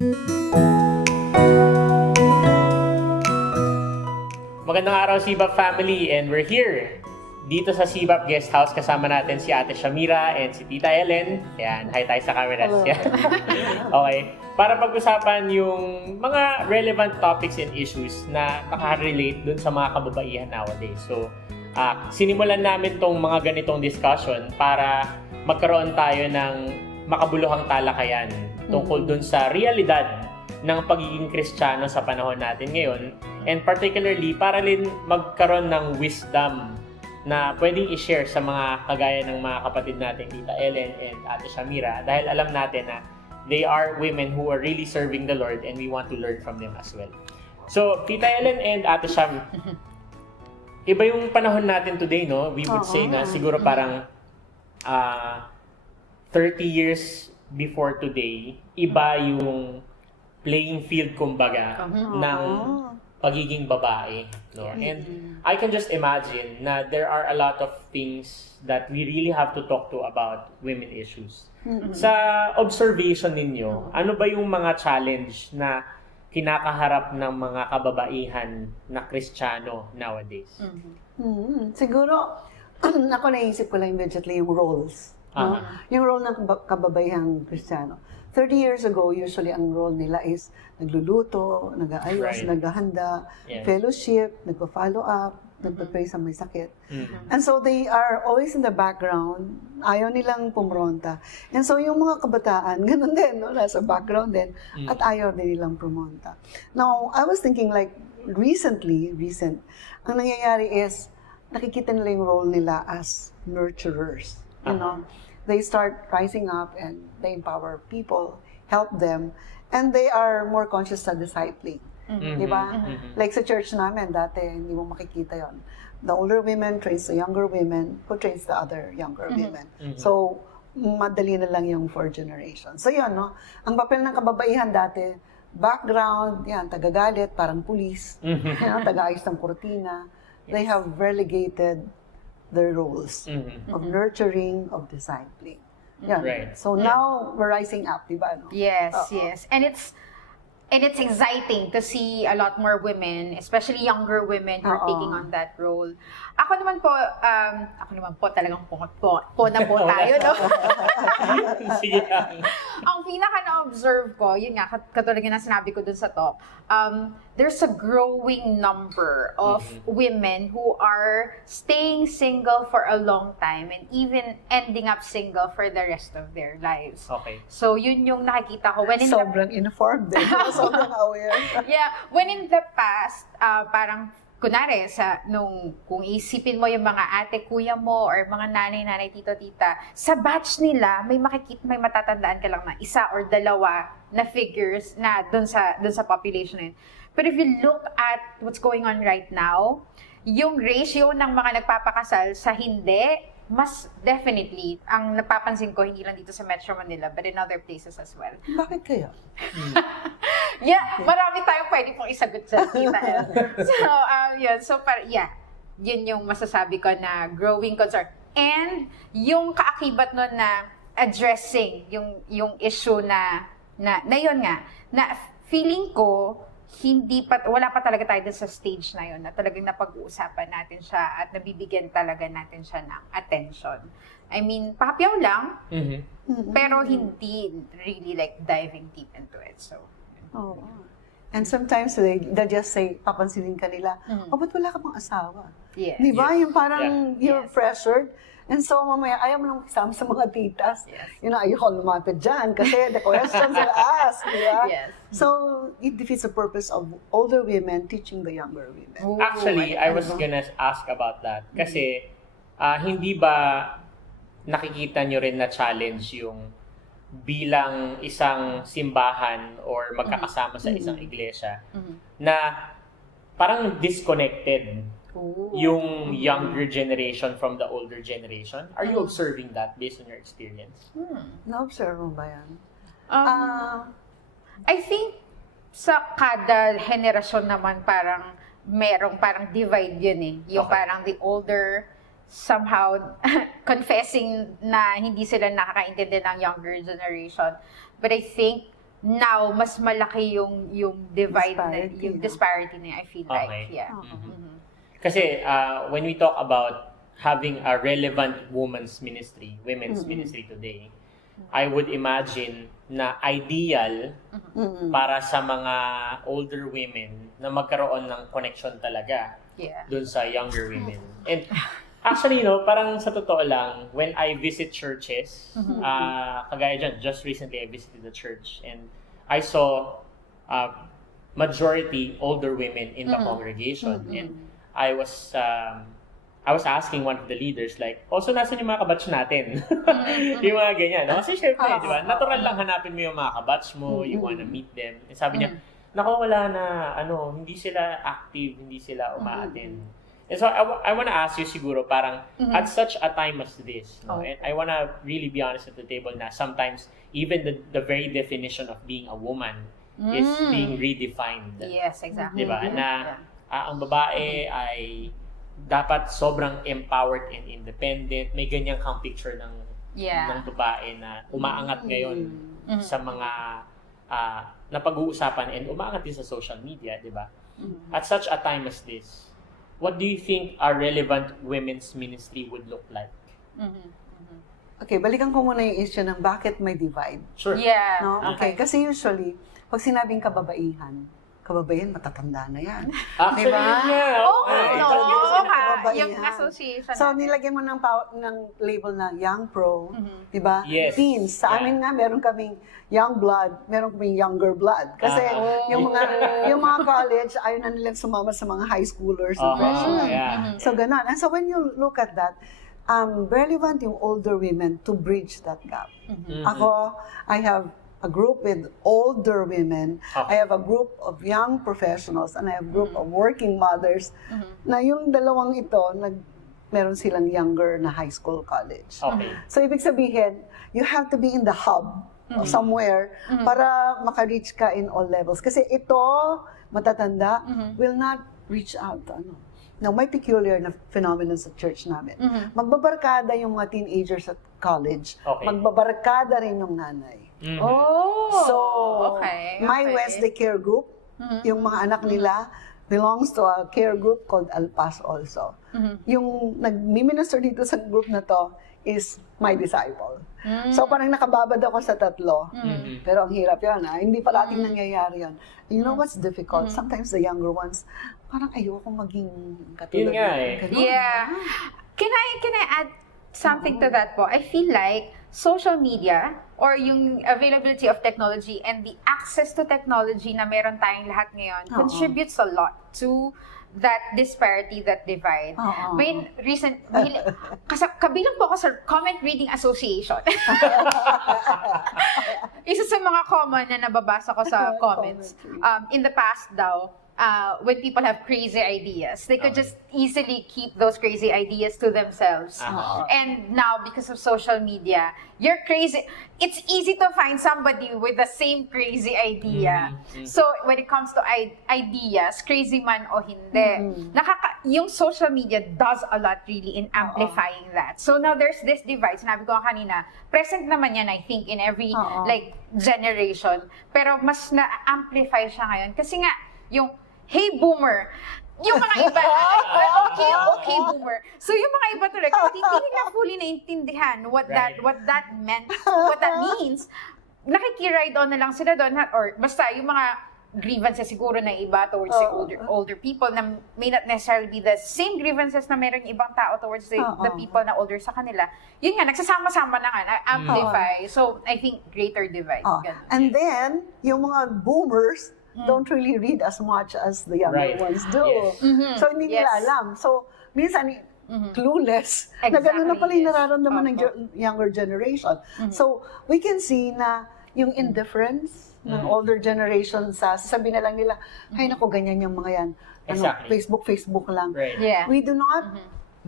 Magandang araw, Sibap family, and we're here dito sa Sibap Guest House. Kasama natin si Ate Shamira and si Tita Ellen. Yan, hi tayo sa cameras. Yan. Okay, para pag-usapan yung mga relevant topics and issues na nakaka-relate dun sa mga kababaihan nowadays. So, sinimulan namin tong mga ganitong discussion para magkaroon tayo ng makabuluhang talakayan tungkol dun sa realidad ng pagiging Kristiyano sa panahon natin ngayon, and particularly para rin magkaroon ng wisdom na pwedeng i-share sa mga kagaya ng mga kapatid natin, Tita Ellen and Ate Shamira, dahil alam natin na they are women who are really serving the Lord and we want to learn from them as well. So, Tita Ellen and Ate Sham, iba yung panahon natin today, no? We would say na siguro parang 30 years before today, iba yung playing field, kumbaga, ng pagiging babae. No? And I can just imagine na there are a lot of things that we really have to talk to about women issues. Sa observation ninyo, ano ba yung mga challenge na kinakaharap ng mga kababaihan na Kristiyano nowadays? Siguro, ako naisip ko lang immediately yung roles. No? Yung role ng kababaihang Kristiyano. 30 years ago, usually ang role nila is nagluluto, nag-aayos, naghahanda, fellowship, nagpa-follow up, nagpa-pray sa may sakit. And so they are always in the background, ayaw nilang pumonta. And so yung mga kabataan, ganun din, no? Nasa background din, at ayaw din nilang pumonta. Now, I was thinking like, recent, ang nangyayari is, nakikita nila yung role nila as nurturers. You know? They start rising up and they empower people, help them, and they are more conscious sa discipling. Diba? Like sa church namin, dati hindi mo makikita yon. The older women trains the younger women, who trains the other younger women. So, madali na lang yung fourth generation. So yun, no? Ang papel ng kababaihan dati, background, yan, tagagalit, parang pulis, taga-ayos ng kurtina. They have relegated their roles of nurturing, of discipling. Yeah. Right. So now we're rising up, diba? No? Yes, yes. And it's exciting to see a lot more women, especially younger women who are taking on that role. Ako naman po talagang po na po tayo, no? Sige lang. Ang pinaka na-observe ko, yun nga, katulad nga na sinabi ko dun sa talk, there's a growing number of women who are staying single for a long time and even ending up single for the rest of their lives. Okay. So, yun yung nakikita ko. When in Sobrang informed din. Sobrang aware. Yeah, when in the past, parang kunwari, kung isipin mo yung mga ate, kuya mo, or mga nanay, tito, tita, sa batch nila, may matatandaan ka lang na isa or dalawa na figures na dun sa population na yun. But if you look at what's going on right now, yung ratio ng mga nagpapakasal sa hindi, mas definitely, ang napapansin ko, hindi lang dito sa Metro Manila, but in other places as well. Bakit kaya? Yeah, marami tayong pwede pong isagot sa Tita El. So, yun. So, yun yung masasabi ko na growing concern. And, yung kaakibat nun na addressing yung issue na yun nga, na feeling ko, wala pa talaga tayo dun sa stage na yun, na talagang napag-uusapan natin siya at nabibigyan talaga natin siya ng attention. I mean, papyaw lang, pero hindi really like diving deep into it. So, And sometimes they just say, papansinin ka nila, ba't wala ka pang asawa? yes. Di ba? Yung parang you're Yes. pressured. And so, mamaya, ayaw mo nang makisama sa mga titas. Yes. You know, ayoko lumapit dyan kasi the questions are asked. Di ba? Yes. So, it defeats the purpose of older women teaching the younger women. Ooh, Actually, I was gonna ask about that. Kasi, hindi ba nakikita nyo rin na challenge yung bilang isang simbahan or magkakasama sa isang iglesia na parang disconnected yung younger generation from the older generation? Are you observing that based on your experience? Na-observe mo ba yan? I think sa kada henerasyon naman merong divide yun eh. Yung parang the older somehow confessing na hindi sila nakakaintindi ng younger generation. But I think now mas malaki yung divide Disparity, yung disparity na I feel like. Okay. Yeah. Kasi when we talk about having a relevant women's ministry today, I would imagine na ideal para sa mga older women na magkaroon ng connection talaga Yeah. dun sa younger women. And actually, parang sa totoo lang, when I visit churches, kagaya dyan, just recently I visited the church and I saw majority older women in the congregation. And I was asking one of the leaders, like, so nasan yung mga kabatch natin? Yung mga ganyan. No? Kasi syempre, di ba, natural lang hanapin mo yung mga kabatch mo, you wanna meet them. And sabi niya, naku, wala na, hindi sila active, hindi sila uma-attend. And so, I wanna ask you siguro, parang, at such a time as this, and I wanna really be honest at the table na sometimes, even the very definition of being a woman is being redefined. Yes, exactly. Di ba? Na ang babae ay dapat sobrang empowered and independent. May ganyan kang picture ng babae na umaangat ngayon sa mga na pag-uusapan and umaangat din sa social media, di ba? At such a time as this, what do you think a relevant women's ministry would look like? Okay, balikan ko muna yung issue ng bakit may divide. Sure. Yeah. No? Okay, kasi usually, pag sinabing kababaihan matatanda na yan. Actually, Diba? yeah. Oh, Okay. no. Kababaihan. Yung association. So, natin. nilagyan mo ng label na young pro, di ba? Yes. Teens. Sa amin nga, meron kaming young blood, meron kaming younger blood. Kasi yung mga college, ayaw na nilang sumama sa mga high schoolers and freshmen. Yeah. So, ganun. And so, when you look at that, relevant yung older women to bridge that gap. Ako, I have a group with older women. I have a group of young professionals and I have a group of working mothers na yung dalawang ito, meron silang younger na high school, college. Okay. So, ibig sabihin, you have to be in the hub or somewhere para maka-reach ka in all levels. Kasi ito, matatanda, will not reach out to Now, may peculiar na phenomenon sa church namin. Magbabarkada yung mga teenagers at college. Okay. Magbabarkada rin yung nanay. So, my Wednesday care group, yung mga anak nila, belongs to a care group called Alpas also. Yung nag-minister dito sa group na to is my disciple. So, parang nakababad ako sa tatlo. Pero ang hirap yun, hindi parating nangyayari yun. You know what's difficult? Sometimes the younger ones, parang ayoko maging katulad. Yun nga Ganun. Yeah. Can I add something to that po? I feel like social media or yung availability of technology and the access to technology na meron tayong lahat ngayon contributes a lot to that disparity, that divide. May kabilang po ako sa Comment Reading Association. Isa sa mga common na nababasa ko sa comments. In the past daw, when people have crazy ideas, they could just easily keep those crazy ideas to themselves. And now, because of social media, you're crazy. It's easy to find somebody with the same crazy idea. So, when it comes to ideas, crazy man o hindi, yung social media does a lot really in amplifying that. So, now there's this divide. Sinabi ko kanina, present naman yan, I think, in every generation. Pero mas na-amplify siya ngayon. Kasi nga, yung hey boomer, yung mga iba, okay boomer. So yung mga iba talaga, hindi nila fully naintindihan what that meant, what that means. Nakikiride on na lang sila doon, or basta yung mga grievances siguro na iba towards the older people na may not necessarily be the same grievances na meron yung ibang tao towards the people na older sa kanila. Yun nga, nagsasama-sama na nga, amplify. So I think greater divide. And then, yung mga boomers, don't really read as much as the younger ones do. Yes. So, hindi nila alam. So, minsan, clueless na gano'n na pala yung nararamdaman ng younger generation. So, we can see na yung indifference ng older generation sasabihin na lang nila, ay naku, ganyan yung mga yan. Facebook lang. Right. Yeah. We do not,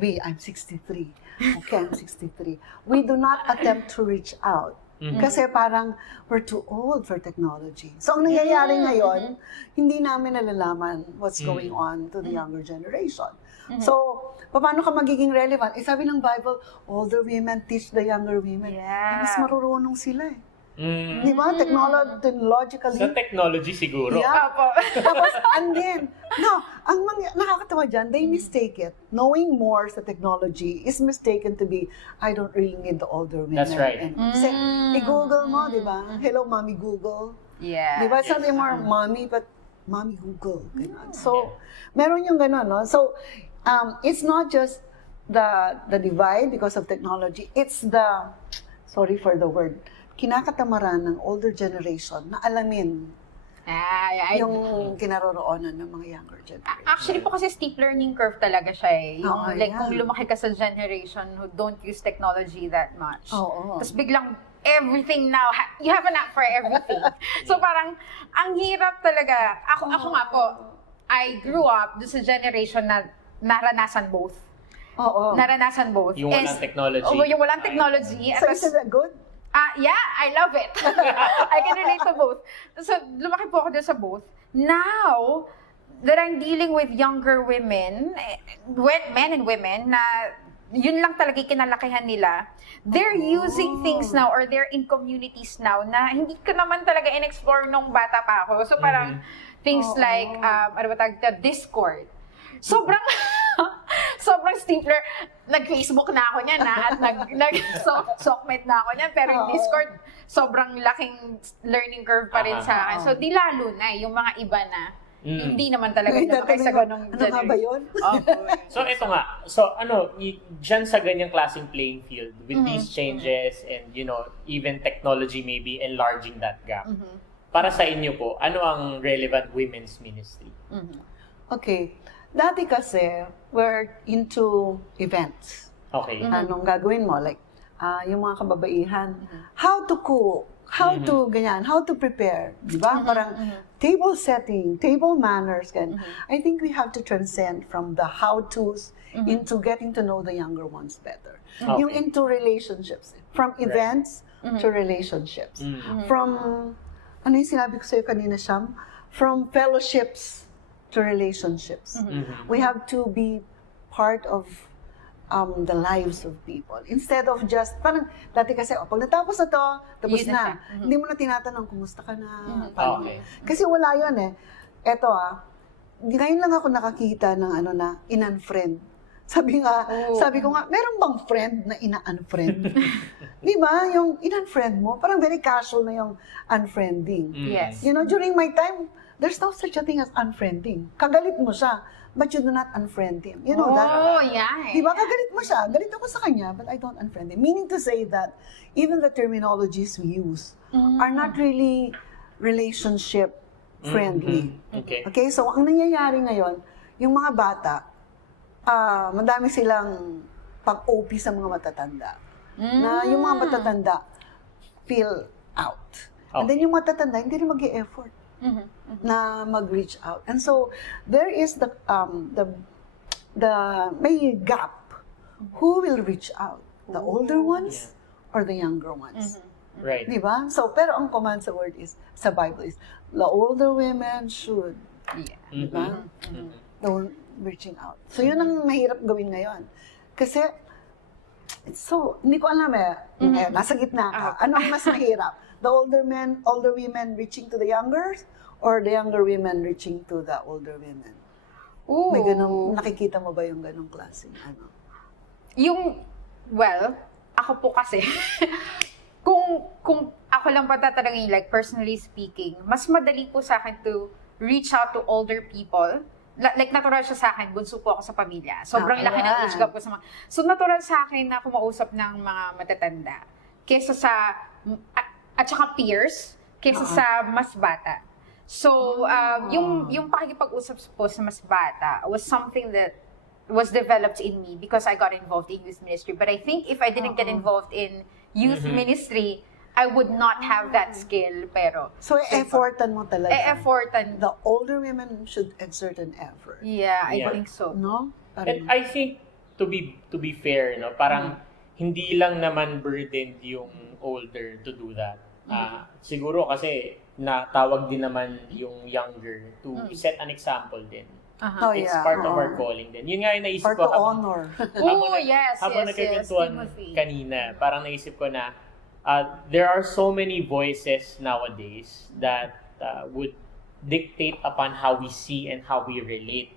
I'm 63. Okay, I'm 63. We do not attempt to reach out. Kasi parang, we're too old for technology. So, ang nangyayari ngayon, hindi namin nalalaman what's going on to the younger generation. So, paano ka magiging relevant? Sabi ng Bible, older women teach the younger women. Yeah. Mas marurunong sila Di ba? Technologically. Sa technology siguro. Yeah. Opo. Tapos, and then, nakakatawa dyan, they mistake it. Knowing more sa technology is mistaken to be, I don't really need the older women. That's right. Kasi, i-Google mo, di ba? Hello, Mommy Google. Yeah. Di ba? It's something more mommy, but Mommy Google. Ganun. So, meron yung gano'n, no? So, it's not just the divide because of technology. It's the, sorry for the word, kinakatamaran ng older generation na alamin yung kinaroroonan ng mga younger generation. Actually po kasi steep learning curve talaga siya eh. Yung, Oo, like yan. kung lumaki ka sa generation who don't use technology that much. Oo. Tapos biglang everything now, you have an app for everything. So parang, ang hirap talaga. Ako nga po, I grew up doon sa generation na naranasan both. Oo. Naranasan both. Yung walang technology. Yung walang technology. So, is that good? Yeah, I love it. I can relate to both. So, lumaki po ako doon sa both. Now, that I'm dealing with younger women, men and women, na yun lang talaga yung kinalakihan nila, they're using things now or they're in communities now na hindi ko naman talaga in-explore nung bata pa ako. So, parang things like, ano ba tawag dito? Discord. Sobrang steepler. Nag-Facebook na ako niyan at nag-sockmate na ako niyan. Pero yung Discord, sobrang laking learning curve pa rin sa akin. So, di lalo na yung mga iba na hindi naman talaga lumaki sa ganong Ano nga ba yun? So, ito nga. So, dyan sa ganyang klaseng playing field, with these changes and, even technology maybe enlarging that gap, para sa inyo po, ano ang relevant women's ministry? Okay. Dati kasi, we're into events. Okay. Anong gagawin mo? Like, yung mga kababaihan, how to cook, how to ganyan, how to prepare. Di ba? Parang table setting, table manners. I think we have to transcend from the how-tos into getting to know the younger ones better. Okay. Yung into relationships. From events to relationships. From, ano yung sinabi ko sa'yo kanina, Sham? From fellowships to relationships. We have to be part of the lives of people. Instead of just, parang, dati kasi, pag natapos na to, tapos Yun na na. siya. Hindi mo na tinatanong, kumusta ka na? Paano? Okay. Kasi wala yun eh. Eto ngayon lang ako nakakita ng in-unfriend. Sabi ko nga, meron bang friend na ina-unfriend? Di ba? Yung in-unfriend mo, parang very casual na yung unfriending. Yes. During my time, there's no such a thing as unfriending. Kagalit mo siya, but you do not unfriend him. You know that? Oh, yeah. Di ba? Kagalit mo siya. Galit ako sa kanya, but I don't unfriend him. Meaning to say that even the terminologies we use are not really relationship friendly. Okay? So, ang nangyayari ngayon, yung mga bata, madami silang pag-OP sa mga matatanda. Na yung mga matatanda feel out. And then yung matatanda, hindi rin mag-i-effort na mag-reach out. And so, there is the may gap. Who will reach out? The older ones or the younger ones? Right. Di ba? So, pero ang command sa word is, sa Bible is, the older women should. Di ba? Don't reaching out. So, yun ang mahirap gawin ngayon. Kasi, hindi ko alam nasa gitna ka. Ano ang mas mahirap? The older women reaching to the younger, or the younger women reaching to the older women? Ooh. May ganun, nakikita mo ba yung ganung klaseng Ako po kasi, kung ako lang patatanungin, like personally speaking, mas madali po sa akin to reach out to older people. Like, natural siya sa akin, bunso po ako sa pamilya. Sobrang laki ng age gap ko sa mga... So, natural sa akin na kumausap ng mga matatanda. Kesa sa... At saka peers, kesa sa mas bata. So, yung pakikipag-usap po sa mas bata was something that was developed in me because I got involved in youth ministry. But I think if I didn't get involved in youth ministry, I would not have that skill. Pero So, effortan mo talaga. effortan. The older women should exert an effort. Yeah, I Yeah. think so. No? And I think, to be fair, parang hindi lang naman burdened yung older to do that. Siguro kasi natawag din naman yung younger to set an example din. It's part of our calling din. Yun nga yung naisip Part ko to honor. Oh, yes, habang yes, nagkikwentuhan Timothy. kanina, parang naisip ko na there are so many voices nowadays that would dictate upon how we see and how we relate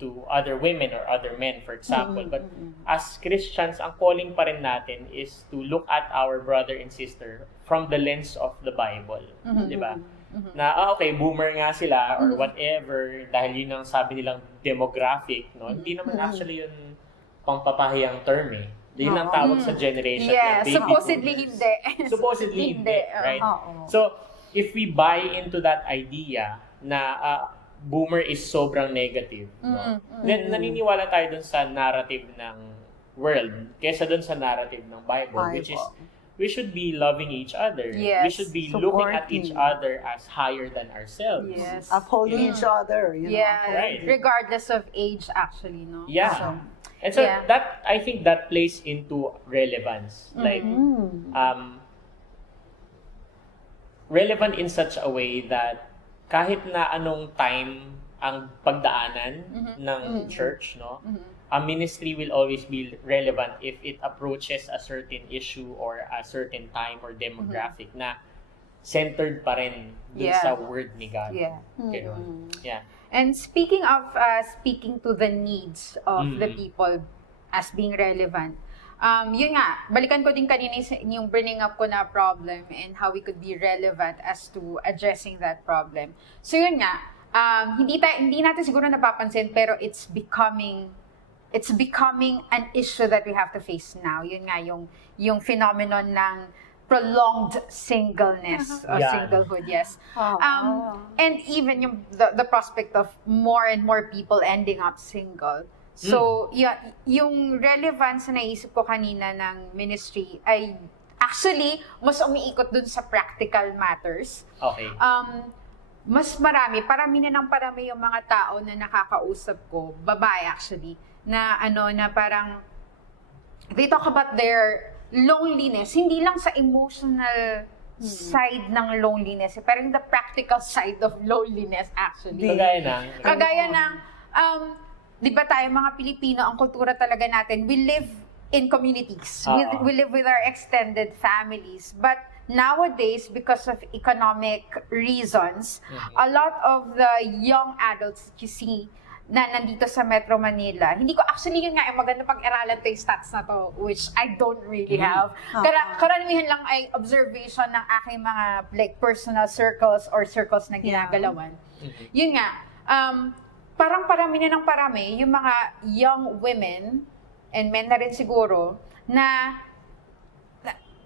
to other women or other men, for example. But as Christians, ang calling pa rin natin is to look at our brother and sister from the lens of the Bible. Di ba? Na, okay, boomer nga sila or whatever, dahil yun ang sabi nilang demographic, no? Hindi naman actually yun pangpapahiyang term eh. Yun ang tawag sa generation. Yeah, baby supposedly boomers. hindi. Supposedly hindi, right? So, if we buy into that idea na boomer is sobrang negative, no? Then naniniwala tayo dun sa narrative ng world kaysa dun sa narrative ng Bible, which is we should be loving each other. Yes. We should be looking at each other as higher than ourselves. Yes. Upholding each other. You know, Yeah, Right. regardless of age actually, no? Yeah. So, And so yeah. that, I think that plays into relevance. Like, relevant in such a way that kahit na anong time ang pagdaanan ng church, no? A ministry will always be relevant if it approaches a certain issue or a certain time or demographic na centered pa rin dun sa word ni God. Yeah. Ganun. Yeah. And speaking of speaking to the needs of the people as being relevant, yun nga, balikan ko din kanina yung bringing up ko na problem and how we could be relevant as to addressing that problem. So yun nga, hindi natin siguro napapansin pero it's becoming an issue that we have to face now. Yun nga, yung phenomenon ng prolonged singleness or singlehood, yes. And even the prospect of more and more people ending up single. So, yung relevance na naisip ko kanina ng ministry ay actually mas umiikot dun sa practical matters. Okay. Mas parami na ng parami yung mga tao na nakakausap ko, babae actually, na parang they talk about their loneliness, hindi lang sa emotional side ng loneliness, pero yung the practical side of loneliness actually. Kagaya ng, di ba tayo mga Pilipino, ang kultura talaga natin, we live in communities. We live with our extended families. But nowadays, because of economic reasons, a lot of the young adults that you see na nandito sa Metro Manila, hindi ko actually yun nga, maganda pag-aralan to yung stats na to, which I don't really have. Karamihan lang ay observation ng aking mga like personal circles or circles na ginagalawan. Yun nga, parang parami na ng parami yung mga young women and men na rin siguro na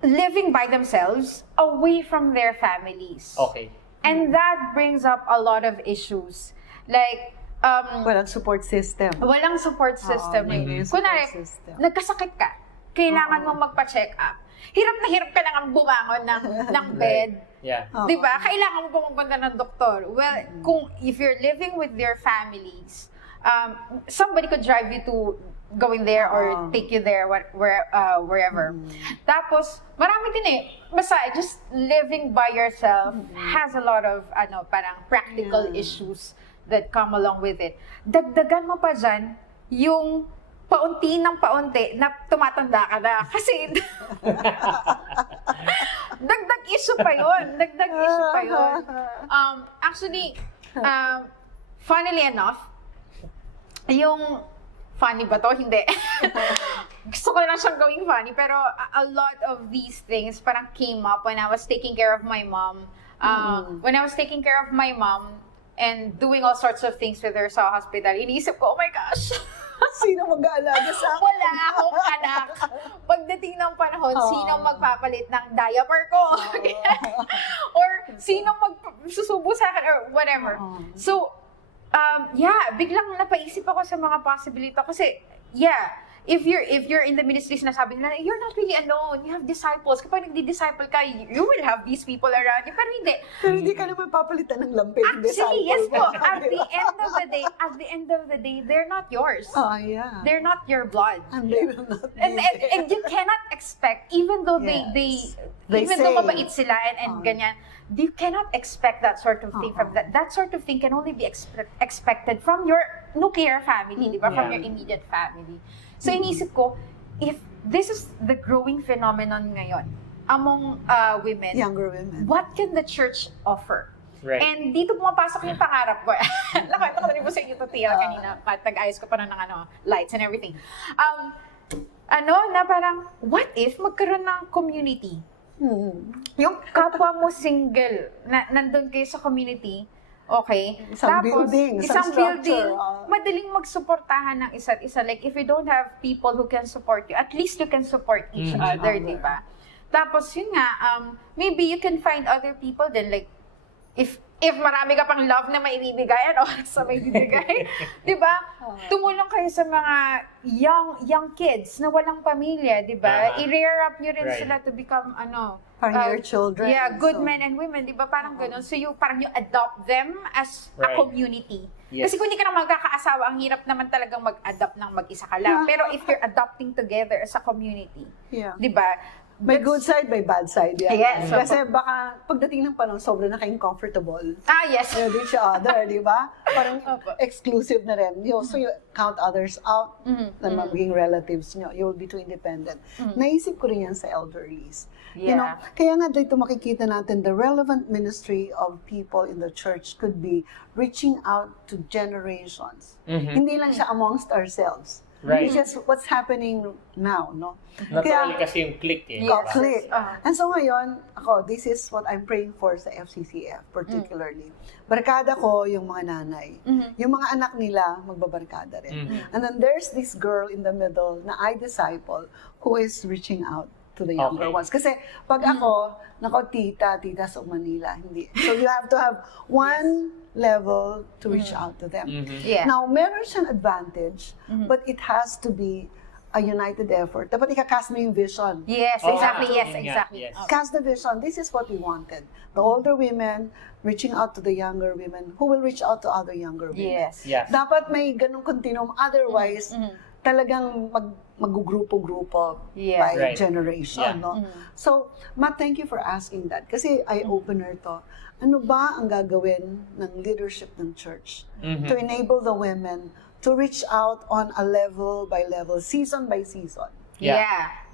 living by themselves away from their families. Okay. And that brings up a lot of issues. Like, walang support system. Walang support system. Kunwari, nagkasakit ka, kailangan mo magpa-check up. Hirap na hirap ka lang ang bumangon ng bed. Yeah. Di ba? Kailangan mo pumunta ng doktor. Well, if you're living with your families, somebody could drive you to going there or take you there, wherever. Tapos, marami din eh. Basta, just living by yourself has a lot of, parang practical issues that come along with it. Dagdagan mo pa dyan yung paunti ng paunti na tumatanda ka na. Kasi, dagdag issue pa yun. Actually, funnily enough, yung funny ba to? Hindi. Gusto ko na siyang gawing funny, pero a lot of these things parang came up when I was taking care of my mom. When I was taking care of my mom and doing all sorts of things with her sa hospital, iniisip ko, oh my gosh, sino mag-aalaga sa akin? Wala akong anak. Pagdating ng panahon, sino magpapalit ng diaper ko? Or sino magsusubo sa akin or whatever. So, biglang napaisip ako sa mga possibility kasi, if you're in the ministry, sinasabi nila, you're not really alone. You have disciples. Kapag nagdi-disciple ka, you will have these people around you. Pero hindi. Pero hindi ka naman papalitan ng lampin ng disciple. Actually, yes po. At the end of the day, they're not yours. They're not your blood. And they will not be And you cannot expect, even though they even though mabait sila and ganyan, you cannot expect that sort of thing from that. That sort of thing can only be expected from your nuclear family, di ba? From your immediate family. So inisip ko, if this is the growing phenomenon ngayon among women. Younger women. What can the church offer? Right. And dito pumapasok yung pangarap ko. Nakita ko na rin po sa inyo to, Tia, kanina. Nag-ayos ko pa na ng lights and everything. Na parang, what if magkaroon ng community? Yung kapwa mo single, nandun kayo sa community, okay? Isang building, isang structure, building, madaling magsuportahan ng isa't isa. Like, if you don't have people who can support you, at least you can support each other, di ba? Tapos, yun nga, maybe you can find other people then, like, if marami ka pang love na maibibigay, oras sa maibibigay, di ba? Tumulong kayo sa mga young kids na walang pamilya, di ba? I-rear up nyo rin sila to become, Parang your children. Yeah, good men and women, di ba? Parang ganun. So, parang you adopt them as a community. Yes. Kasi kung hindi ka na magkakaasawa, ang hirap naman talagang mag-adopt ng mag-isa ka lang. Pero if you're adopting together as a community, di ba? May good side, may bad side yan. Yes. Kasi baka pagdating ng panahon, sobrang na kayong comfortable. Yes. With each other, di ba? Parang exclusive na rin. So you count others out na maging relatives nyo. You will be too independent. Naisip ko rin yan sa elderlies. You know, kaya nga dito makikita natin the relevant ministry of people in the church could be reaching out to generations. Hindi lang siya amongst ourselves. Right. Which is what's happening now, no? Naturally kasi yung click eh. Yes. Click. And so ngayon, this is what I'm praying for sa FCCF particularly. Barkada ko yung mga nanay. Yung mga anak nila, magbabarkada rin. And then there's this girl in the middle na I disciple who is reaching out to the younger ones. Kasi pag ako, tita sa Manila, hindi. So you have to have one level to reach out to them. Now, meron siyang advantage, but it has to be a united effort. Dapat ikakast mo yung vision. Yes, exactly. Yes, exactly. Yes. Cast the vision. This is what we wanted. The older women reaching out to the younger women who will reach out to other younger women. Yes. Dapat may ganung continuum. Otherwise, talagang maggugrupo-grupo by generation. No? So, Ma, thank you for asking that. Kasi eye-opener to. Ano ba ang gagawin ng leadership ng church to enable the women to reach out on a level by level, season by season?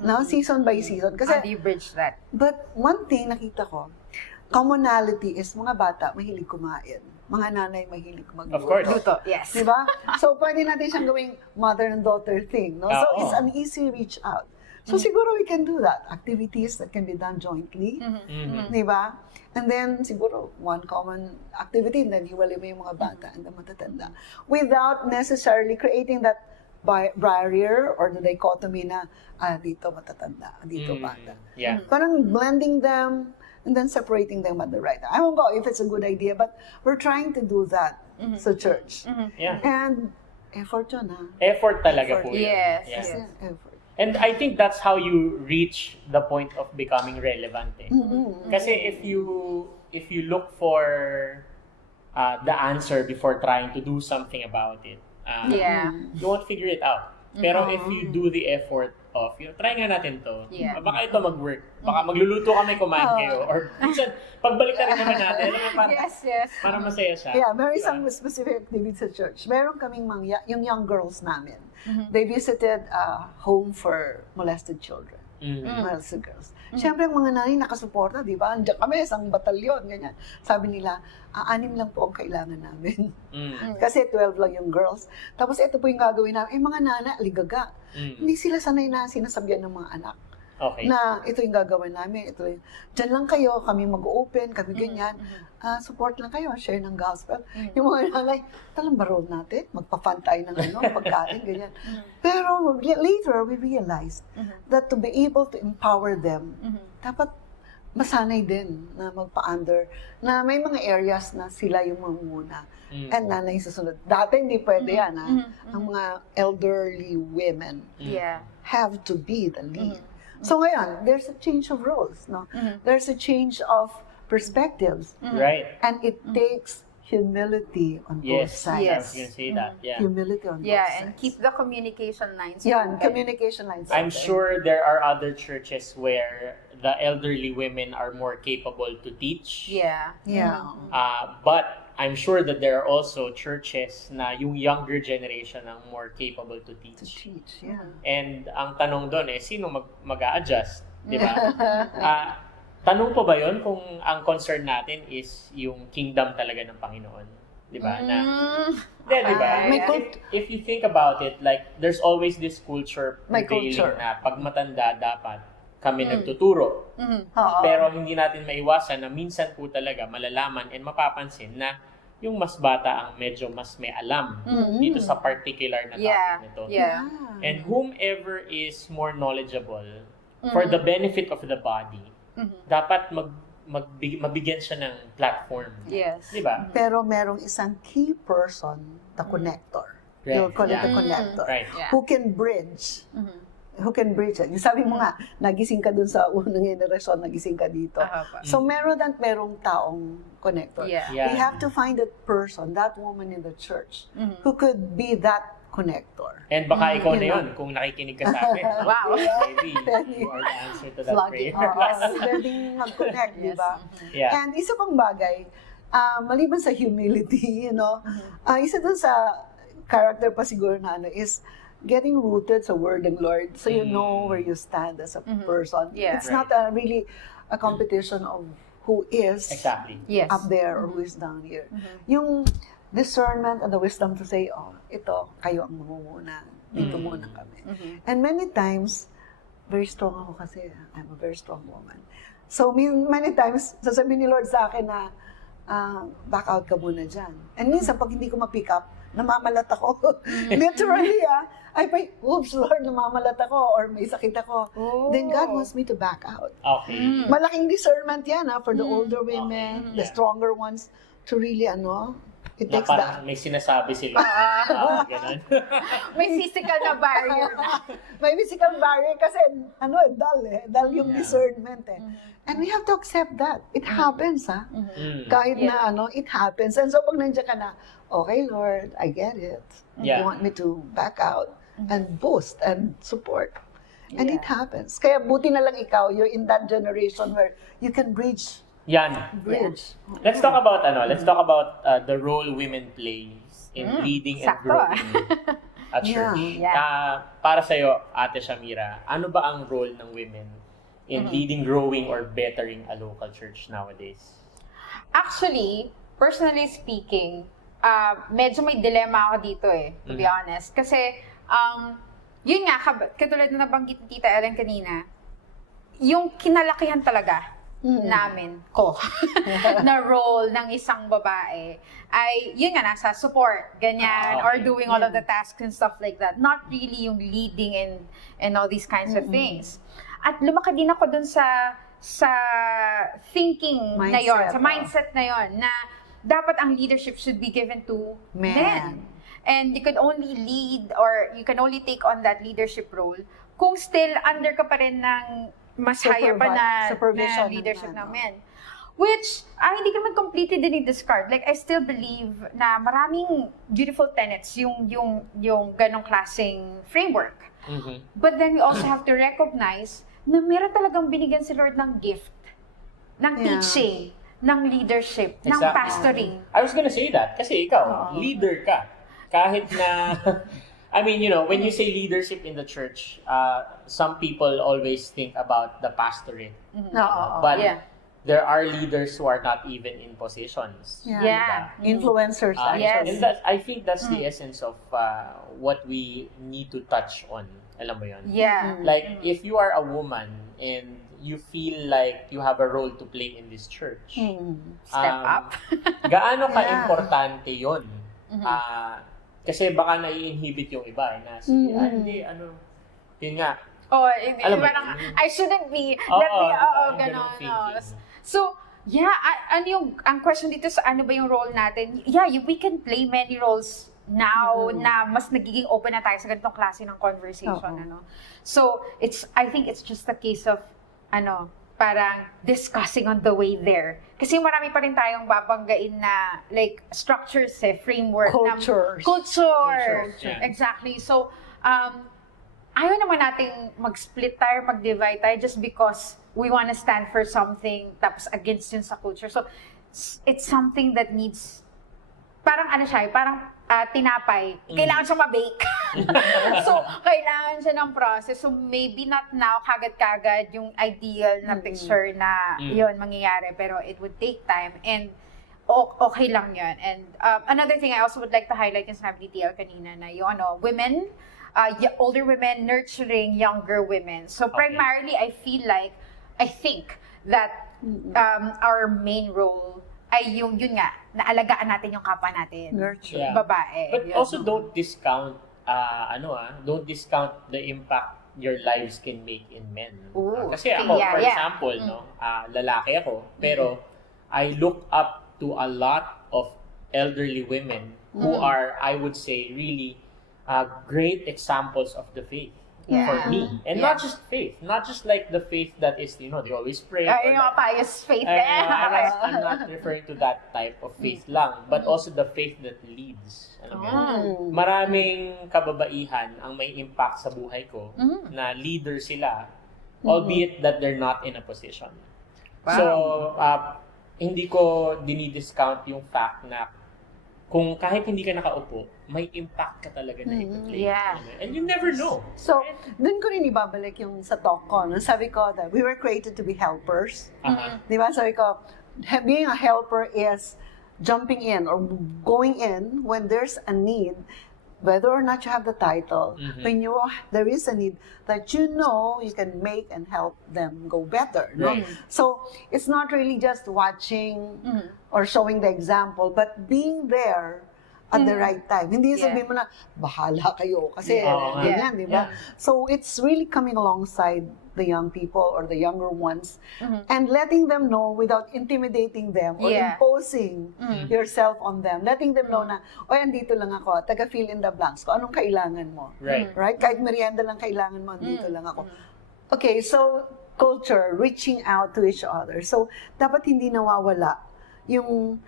No, season by season. Kasi, how do you bridge that? but one thing nakita ko, commonality is mga bata mahilig kumain. Mga nanay mahilig magluto. Of course. Luto, yes. Diba? So, pwede natin siyang gawing mother and daughter thing. No? So, it's an easy reach out. So, siguro we can do that. Activities that can be done jointly. Diba? And then, siguro, one common activity, and then hiwalay mo yung mga bata and the matatanda. Without necessarily creating that barrier or the dichotomy na, dito matatanda, dito bata. Parang blending them, and then separating them at the right time. I don't know if it's a good idea, but we're trying to do that sa church. And effort yun, ha? Effort talaga po yun. Yes. Yes. Effort. And I think that's how you reach the point of becoming relevant. Kasi if you look for the answer before trying to do something about it, you won't figure it out. Pero if you do the effort of, try nga natin to, baka ito mag-work. Baka magluluto kami, kumain kayo. Or minsan, pagbalik na rin naman natin, para masaya siya. Yeah, very some specific activities sa church. Meron kaming yung young girls namin. They visited a home for molested children. Molested girls. Siyempre, ang mga nanay nakasuporta, di ba? Andiyan kami, isang batalyon, ganyan. Sabi nila, 6 lang po ang kailangan namin. Kasi 12 lang yung girls. Tapos ito po yung gagawin namin. Mga nanay, aligaga. Hindi sila sanay na sinasabihan ng mga anak. Na ito yung gagawin namin. Ito yung, dyan lang kayo, kami mag-open, kami ganyan. Support lang kayo, share ng gospel. Yung mga nanay, talang baroon natin, magpa-fund tayo ng pagkain, ganyan. Pero later, we realized that to be able to empower them, dapat masanay din na magpa-under, na may mga areas na sila yung mamuna. And nanay susunod. Dati hindi pwede yan, ha? Ang mga elderly women have to be the lead. So ngayon, there's a change of roles, no? There's a change of perspectives. Right. And it takes humility on both sides. I was gonna say that. Humility on both sides. And keep the communication lines. Communication lines. I'm sure there are other churches where the elderly women are more capable to teach. Yeah. But I'm sure that there are also churches na yung younger generation ang more capable to To teach. teach, yeah. And ang tanong doon sino mag-a-adjust, di ba? Tanong po ba yun kung ang concern natin is yung kingdom talaga ng Panginoon? Di ba? Di ba? May If you think about it, like, there's always this culture May prevailing culture. na pag matanda dapat kami nagtuturo. Oo. Pero hindi natin maiwasan na minsan po talaga malalaman and mapapansin na yung mas bata ang medyo mas may alam dito sa particular na topic nito. Yeah. And whomever is more knowledgeable for the benefit of the body, dapat mabigyan siya ng platform. Yes. Di ba? Pero merong isang key person, the connector. You'll call it the connector. Right. Yeah. Who can bridge. Who can bridge it. Yung sabi mo nga, nagising ka dun sa unang generasyon, nagising ka dito. So meron at merong taong connector. Yeah. Yeah. We have to find that person, that woman in the church, who could be that connector. And baka ikaw na yun, kung nakikinig ka sa amin. Wow. Maybe you are the answer to that Flogging. prayer. Pwedeng mag-connect, di ba? Yeah. And isa pang bagay, maliban sa humility, isa dun sa character pa siguro na is getting rooted sa word ng Lord so you know where you stand as a person. Yeah. It's not really a competition of who is Exactly. Yes. up there or who is down here. Yung discernment and the wisdom to say, ito, kayo ang mamumuna. Dito muna kami. And many times, very strong ako kasi. I'm a very strong woman. So many times, sasabihin ni Lord sa akin na, back out ka muna dyan. And minsan, pag hindi ko ma-pick up, namamalat ako. Literally, ay, oops, Lord, namamalat ako or may sakit ako. Then God wants me to back out. Okay. Malaking discernment yan for the older women, the stronger ones, to really, it Na takes parang that. may sinasabi sila. Ganun. May physical na barrier na. May physical barrier kasi, dull yung discernment And we have to accept that. It happens, Kahit na, it happens. And so, pag nandiyan ka na, okay, Lord, I get it. Yeah. You want me to back out and boost and support. And it happens. Kaya buti na lang ikaw, you're in that generation where you can bridge. Yan. Let's talk about the role women plays in leading and Sakto, growing a church. Yeah. Para sa iyo, Ate Shamira, ano ba ang role ng women in leading, growing, or bettering a local church nowadays? Actually, personally speaking, medyo may dilemma ako dito to be honest. Kasi, yun nga, katulad na nabanggit ni Tita Ellen kanina, yung kinalakihan talaga namin na role ng isang babae ay, yun nga, nasa support, ganyan, or doing all of the tasks and stuff like that. Not really yung leading and all these kinds of things. At lumaki din ako dun sa thinking na yon, sa mindset na yon, na dapat ang leadership should be given to men. And you could only lead or you can only take on that leadership role kung still under ka pa rin ng mas higher pa na leadership ng men. Which, hindi ko naman completely dinidiscard. Like, I still believe na maraming beautiful tenets yung ganong klaseng framework. But then we also have to recognize na meron talagang binigyan si Lord ng gift, ng teaching, ng leadership, ng pastoring. I was gonna say that. Kasi ikaw, leader ka. Kahit na, I mean, when you say leadership in the church, some people always think about the pastorate. But there are leaders who are not even in positions. Influencers, actually. And I think that's the essence of what we need to touch on. Alam mo yun? Like, if you are a woman and you feel like you have a role to play in this church, Step up. gaano ka-importante yun? Kasi baka nai-inhibit yung iba. Sige, yun nga. Parang, I shouldn't be, ganon. So, ang question dito sa ano ba yung role natin? We can play many roles now na mas nagiging open na tayo sa ganitong klase ng conversation. So, I think it's just a case of, parang discussing on the way there. Kasi marami pa rin tayong babanggain na, like, structures, framework. Culture. Exactly. So, ayaw naman nating mag-split tayo, mag-divide tayo just because we want to stand for something tapos against yun sa culture. So, it's something that needs parang ano siya, parang tinapay. Kailangan siya ma-bake. So, kailangan siya ng process. So, maybe not now, kagad-kagad yung ideal na picture na yun mangyayari. Pero it would take time. And okay lang yun. And another thing I also would like to highlight yung sinabi ni TL kanina na yung women, older women nurturing younger women. So primarily, I think that our main role ay yun nga, naalagaan natin yung kapwa natin. Nurture. Yeah. Babae. But Yun. also don't discount don't discount the impact your lives can make in men. Ooh. Kasi ako, Yeah, for yeah. example, lalaki ako, pero I look up to a lot of elderly women who are, I would say, really great examples of the faith for me. And not just faith, not just like the faith that is, they always pray. Yung mga pious faith. I'm not referring to that type of faith lang, but also the faith that leads. Alam mo yun? Maraming kababaihan ang may impact sa buhay ko na leader sila, albeit that they're not in a position. Wow. So, hindi ko dinidiscount yung fact na kung kahit hindi ka nakaupo, may impact ka talaga na i-play. Yeah. And you never know. So, dun ko rin ibabalik yung sa talk ko. No? Sabi ko that we were created to be helpers. Di ba? Sabi ko, being a helper is jumping in or going in when there's a need, whether or not you have the title, when there is a need that you can make and help them go better. No? Right. So, it's not really just watching or showing the example, but being there at the right time. Hindi sabihin mo na, bahala kayo. Kasi ganyan, di ba? So, it's really coming alongside the young people or the younger ones and letting them know without intimidating them or imposing yourself on them. Letting them know na, andito lang ako, taga fill in the blanks ko. Anong kailangan mo? Right. Right? Kahit merienda lang kailangan mo, andito lang ako. Okay, so culture, reaching out to each other. So, dapat hindi nawawala yung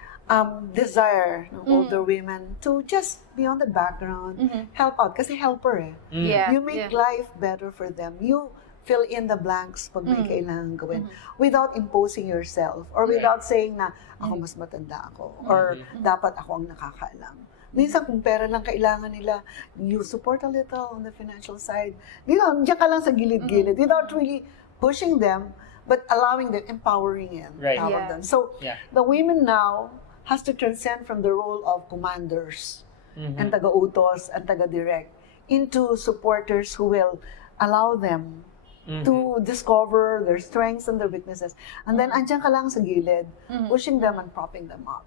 desire ng older women to just be on the background, help out. Kasi helper You make life better for them. You fill in the blanks pag may kailangan gawin without imposing yourself or without saying na ako mas matanda ako or dapat ako ang nakakaalam. Minsan kung pera lang kailangan nila, you support a little on the financial side. Diyan ka lang sa gilid-gilid without really pushing them but allowing them, empowering them. So the women now has to transcend from the role of commanders and taga-utos and taga-direct into supporters who will allow them to discover their strengths and their weaknesses. And then, andyan ka lang sa gilid, pushing them and propping them up.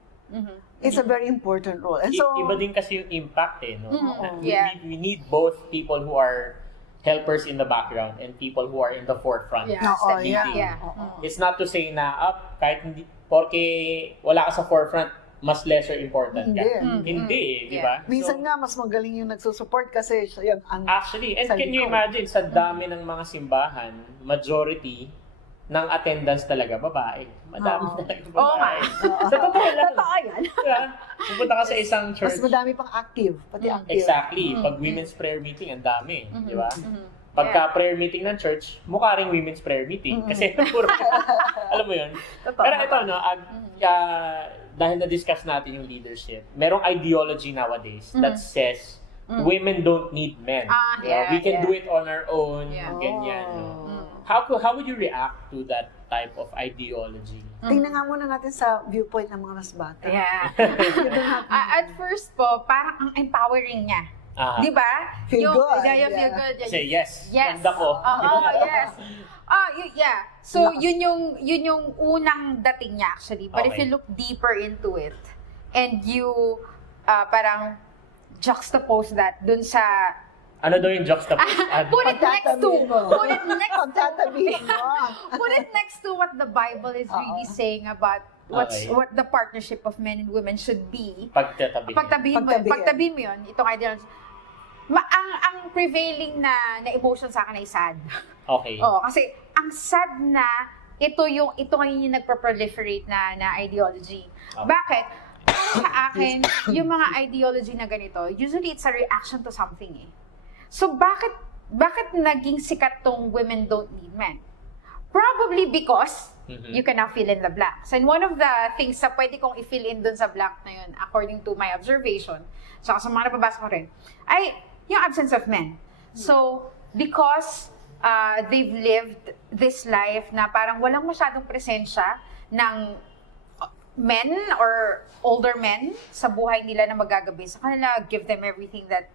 It's a very important role. And so, iba din kasi yung impact no? We need both people who are helpers in the background and people who are in the forefront. It's not to say na, kahit hindi, porque wala ka sa forefront, mas lesser important ka. Hindi, di ba? Minsan nga, mas magaling yung nagsusupport kasi siya yung actually, and can you imagine, sa dami ng mga simbahan, majority ng attendance talaga, babae. Madami talaga babae. Sa totoo lang. Totoo yan. Pupunta ka sa isang church. Mas madami pang active, pati active. Exactly. Pag women's prayer meeting, ang dami. Di ba? Pagka prayer meeting ng church, mukha ring women's prayer meeting. Kasi puro, alam mo yun. Pero ito, dahil na-discuss natin yung leadership, merong ideology nowadays that says women don't need men. We can do it on our own. Ganyan. How would you react to that type of ideology? Tingnan nga muna natin sa viewpoint ng mga mas bata. At first po, parang ang empowering niya. Di ba? Feel good. Feel good. Say yes. Ganda ko. Yes. So, yun yung unang dating niya actually. But if you look deeper into it, and you parang juxtapose that dun sa... Ano daw yung juxtapose? Put it next to what the Bible is really saying about what the partnership of men and women should be. Pagtabihin mo yun, itong ideology. Ang prevailing na emotion sa akin ay sad. Okay. Kasi ang sad na ito ngayon yung nagpa-proliferate na ideology. Bakit? Sa akin, yung mga ideology na ganito, usually it's a reaction to something So bakit naging sikat tong women don't need men? Probably because you can now fill in the blanks. And one of the things na pwede kong i-fill in dun sa blank na yun, according to my observation, saka sa mga nababasa ko rin, ay yung absence of men. So, because they've lived this life na parang walang masyadong presensya ng men or older men sa buhay nila na magagabi sa kanila, give them everything that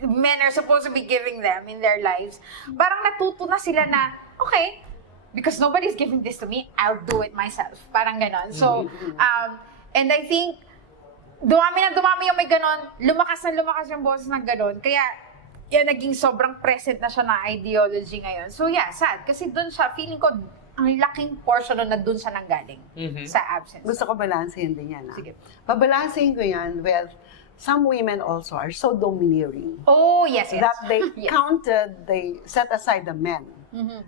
men are supposed to be giving them in their lives. Parang natuto na sila na, okay, because nobody's giving this to me, I'll do it myself. Parang ganon. So, and I think, dumami yung may ganon, lumakas yung boses ng ganon. Kaya, yan, naging sobrang present na siya na ideology ngayon. So yeah, sad. Kasi dun siya, feeling ko, ang laking portion na dun siya nanggaling sa absence. Gusto ko balansehin din yan. Sige. Babalansehin ko yan with some women also are so domineering. Oh, yes. That they Yes. they set aside the men.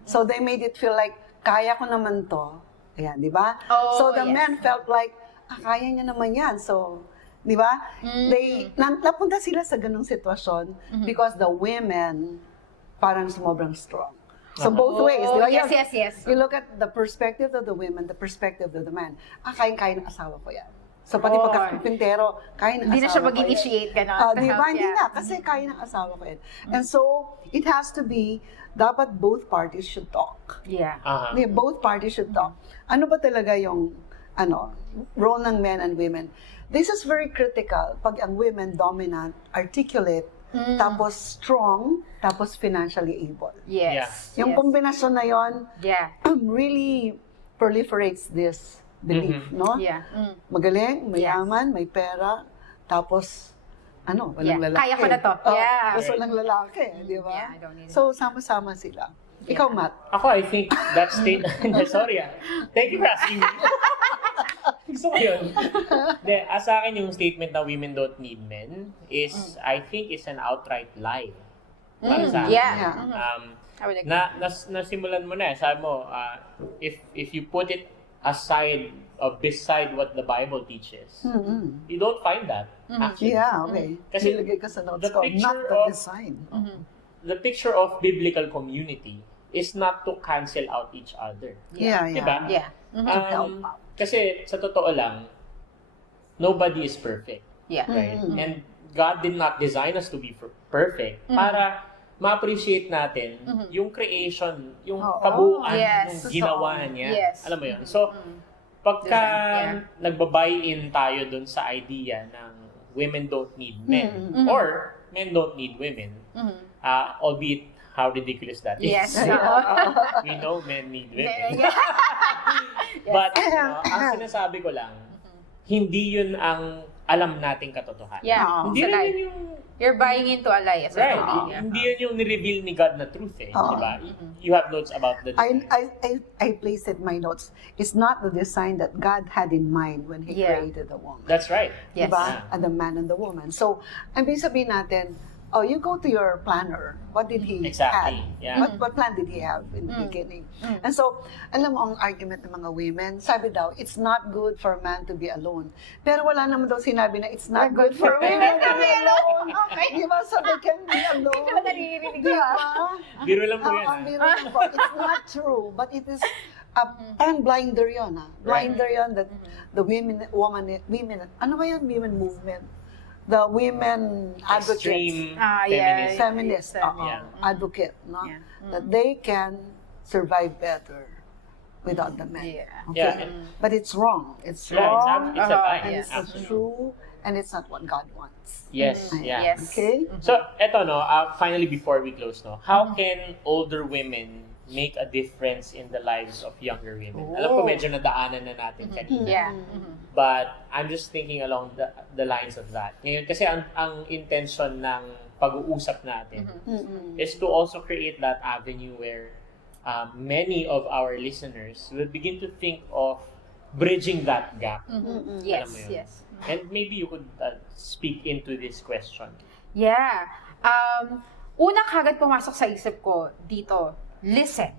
So they made it feel like, kaya ko naman to. Ayan, di ba? Oh, So the yes. men felt like, kaya niya naman yan. So, di ba? Napunta sila sa ganung sitwasyon because the women parang sumobrang strong. So both ways, di ba? Yes. You look at the perspective of the women, the perspective of the man. Kaya ng asawa ko yan. So pati pagkakapintero, kaya ng asawa ko yan. Hindi na siya mag-initiate, gano'n. Di ba? Hindi na. Kasi kaya ng asawa ko yan. And so, it has to be, dapat both parties should talk. Yeah. Both parties should talk. Ano ba talaga yung, role ng men and women? This is very critical pag ang women dominant, articulate, tapos strong, tapos financially able. Yes. Yung kombinasyon na yon really proliferates this belief, no? Yeah. Magaling, mayaman, may pera, tapos walang lalaki. Kaya ko na to. Tapos walang lalaki, di ba? Yeah, I don't need So, sama-sama sila. Ikaw, Matt. Ako, I think that statement, sorry thank you for asking me. Gusto ko yun. Sa akin yung statement na women don't need men is, I think, is an outright lie. Para sa akin. I would agree. Nasimulan mo na, sabi mo, if you put it aside beside what the Bible teaches, you don't find that. Actually. Yeah, okay. Kasi nilagay ka sa notes the ko, picture not the of- design. The picture of biblical community is not to cancel out each other. Yeah. Diba? Yeah. Kasi sa totoo lang, nobody is perfect. Yeah. Right? And God did not design us to be perfect para ma-appreciate natin yung creation, yung kabuuan, Yes. yung ginawa niya. Yes. Alam mo yun? So, pagka Design, nagbabuy-in tayo dun sa idea ng women don't need men or men don't need women, albeit how ridiculous that is. Yes. We know men need women. Yeah. But, ang sinasabi ko lang, hindi yun ang alam nating katotohanan. Yeah. Hindi It's a rin lie. yun yung... You're buying into a lie. Right. Yeah. Hindi yun yung ni-reveal ni God na truth eh. Diba? You have notes about the design. I placed it in my notes. It's not the design that God had in mind when He created the woman. That's right. Yes. Diba? And the man and the woman. So, ang sabihin natin, you go to your planner. What did he Exactly. have? Yeah. What plan did he have in the beginning? And so, alam mo ang argument ng mga women, sabi daw, it's not good for a man to be alone. Pero wala naman daw sinabi na it's not good for women to be alone. Okay. Di ba? So they can be alone. Hindi ko na naririnig Di yun. ba? Biro lang po yan. Ang biro lang po. It's not true, but it is parang blinder yun. Blinder yun that the women, ano ba yan? Women movement. The women advocates. Extreme yeah. feminism. Feminist advocate, no? Yeah. That they can survive better without the men. Yeah. Okay? Yeah. But it's wrong. It's Yeah, wrong. it's a lie. And it's not Absolutely. true. And it's not what God wants. Yes, yeah. Yes. Okay? So, eto finally before we close, how can older women make a difference in the lives of younger women? Alam ko medyo nadaanan na natin kanina. Yeah. But I'm just thinking along the lines of that. Ngayon, kasi ang intention ng pag-uusap natin is to also create that avenue where many of our listeners will begin to think of bridging that gap. Yes. Alam mo yun? Yes. And maybe you could speak into this question. Yeah. Una kagad pumasok sa isip ko dito, listen.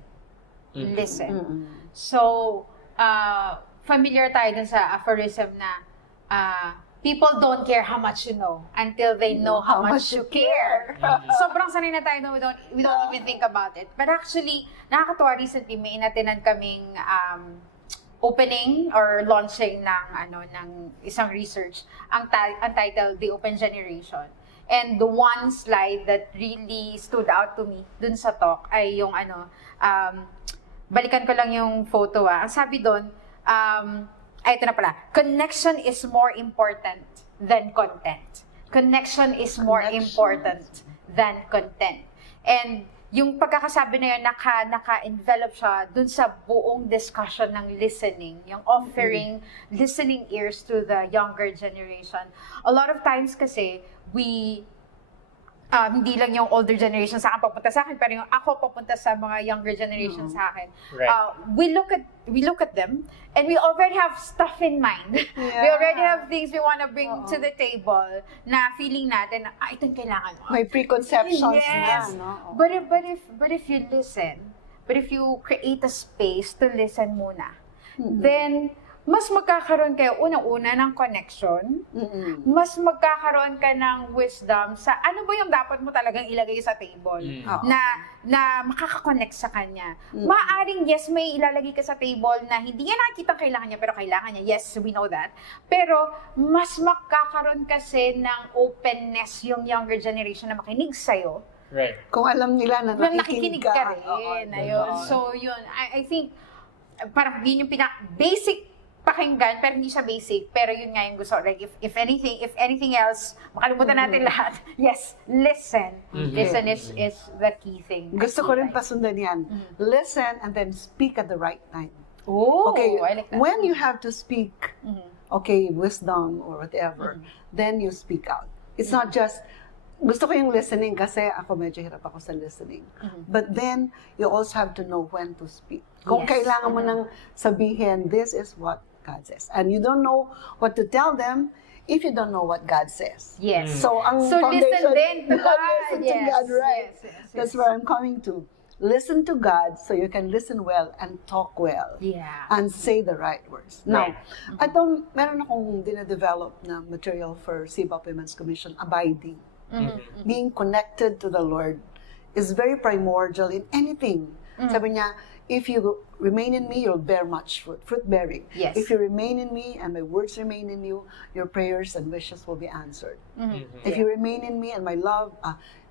Listen. So, familiar tayo dun sa aphorism na people don't care how much you know until they know how much you care. Sobrang sanay na tayo na we don't even think about it. But actually, nakakatuwa recently, may inatinan kaming opening or launching ng isang research. Ang title, The Open Generation. And the one slide that really stood out to me dun sa talk ay yung balikan ko lang yung photo Ang sabi dun, ito na pala, connection is more important than content. Connection is more important than content. And yung pagkakasabi na yun, naka-envelop siya dun sa buong discussion ng listening, yung offering listening ears to the younger generation. A lot of times kasi, hindi lang yung older generation sa akin papunta sa akin, pero yung ako papunta sa mga younger generation sa akin. Right. We look at them, and we already have stuff in mind. We already have things we want to bring to the table na feeling natin, ito yung kailangan mo. May preconceptions Yes. na, no? But if you listen, but if you create a space to listen muna, then mas magkakaroon kayo unang-una ng connection, mas magkakaroon ka ng wisdom sa ano ba yung dapat mo talagang ilagay sa table na makaka-connect sa kanya. Maaring yes, may ilalagay ka sa table na hindi niya nakikita kailangan niya pero kailangan niya. Yes, we know that. Pero mas magkakaroon kasi ng openness yung younger generation na makinig sa'yo. Right. Kung alam nila na Nakikinig ka rin. Ayun. So, yun. I think, parang yun yung basic pakinggan, pero hindi siya basic. Pero yun nga yung gusto. Like, if anything else, makalimutan natin lahat. Yes, listen. Listen is the key thing. Gusto ko rin pasundan yan. Listen and then speak at the right time. Oh, Okay, I like that. when you have to speak, wisdom or whatever, then you speak out. It's not just, gusto ko yung listening kasi ako medyo hirap ako sa listening. But then, you also have to know when to speak. Kung kailangan mo nang sabihin, this is what God says. And you don't know what to tell them if you don't know what God says. Yes. So, ang So, foundation, listen din to God. listen to God, right? Yes. That's where I'm coming to. Listen to God so you can listen well and talk well. Yeah. And say the right words. Now, meron akong dina-develop na material for CBOP Women's Commission, abiding. Being connected to the Lord is very primordial in anything. Sabi niya, if you remain in me, you'll bear much fruit, fruit-bearing. Yes. If you remain in me and my words remain in you, your prayers and wishes will be answered. If you remain in me and my love,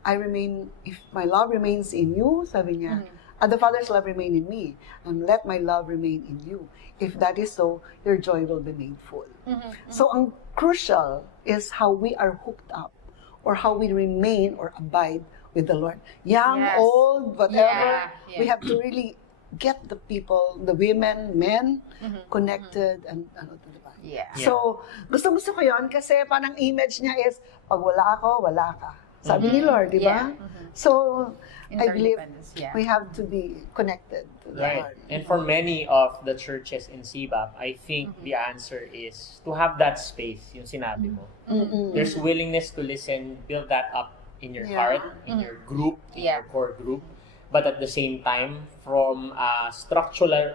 if my love remains in you, sabi niya, the Father's love remain in me, and let my love remain in you. If that is so, your joy will be made full. So, ang crucial is how we are hooked up, or how we remain or abide with the Lord. Young, Yes. old, whatever, Yeah. we have to really get the people, the women, men, connected and diba? Yeah. So, gusto ko yun kasi parang image niya is, pag wala ako, wala ka. Sabi ni Lord, di ba? So, I believe Interdependence, yeah. we have to be connected to the Right. Lord. And for many of the churches in CBAP, I think the answer is to have that space, yung sinabi mo. There's willingness to listen, build that up in your heart, in your group, in your core group. But at the same time, from a structural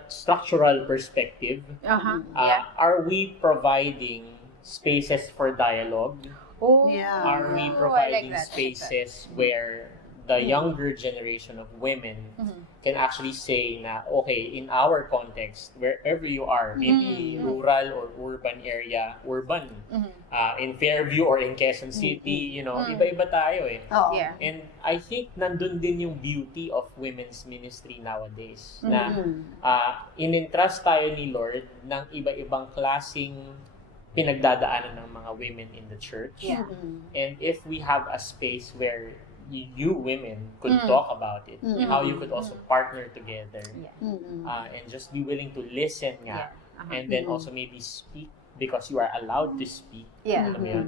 perspective, are we providing spaces for dialogue? Oh, Yeah. Are we I like providing that. spaces where the younger generation of women can actually say na, okay, in our context, wherever you are, maybe rural or urban area, in Fairview or in Quezon City, iba-iba tayo eh. Oo. Yeah. And I think nandun din yung beauty of women's ministry nowadays. Na in-entrust tayo ni Lord ng iba-ibang klasing pinagdadaanan ng mga women in the church. Yeah. And if we have a space where you women could talk about it, how you could also partner together, and just be willing to listen nga, and then also maybe speak because you are allowed to speak. Yeah. Alam mo yun?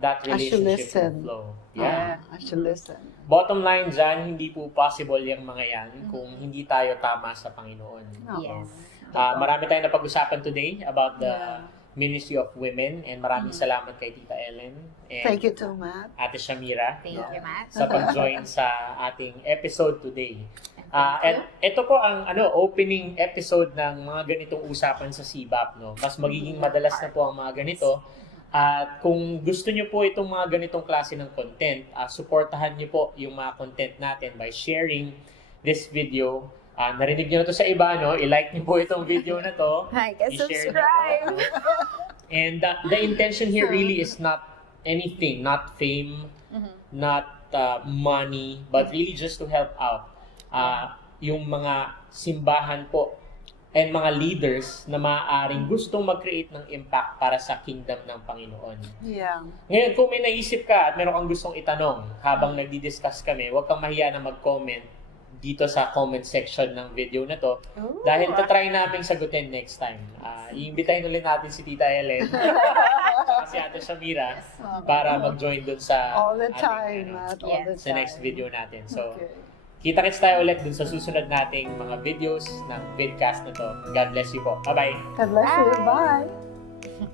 That I should relationship will listen. flow. Yeah. I should listen. Bottom line dyan, hindi po possible yung mga yan kung hindi tayo tama sa Panginoon. Yes. Marami tayong napag-usapan today about the Ministry of Women, and maraming salamat kay Tita Ellen and Thank you too, Matt. Ate Shamira Thank you, Matt. sa pag-join sa ating episode today. At ito po ang opening episode ng mga ganitong usapan sa CBAP, no. Mas magiging madalas na po ang mga ganito At kung gusto nyo po itong mga ganitong klase ng content, supportahan nyo po yung mga content natin by sharing this video. Narinig nyo na to sa iba, no? I-like nyo po itong video na to. Like and I-share subscribe. nyo po. And the intention here really is not anything, not fame, not money, but really just to help out yung mga simbahan po and mga leaders na maaaring gustong mag-create ng impact para sa kingdom ng Panginoon. Yeah. Ngayon, kung may naisip ka at meron kang gustong itanong habang nagdi-discuss kami, huwag kang mahiya na mag-comment dito sa comment section ng video na to. Dahil tatry namin sagutin next time. I-imbitahin ulit natin si Tita Ellen at si Ate Shamira para mag-join dun sa All the ating, time, ano, Matt, all the sa time. next video natin. So, Okay. kita-kits tayo ulit dun sa susunod nating mga videos ng vidcast na to. God bless you po. Bye-bye! God bless you. Bye.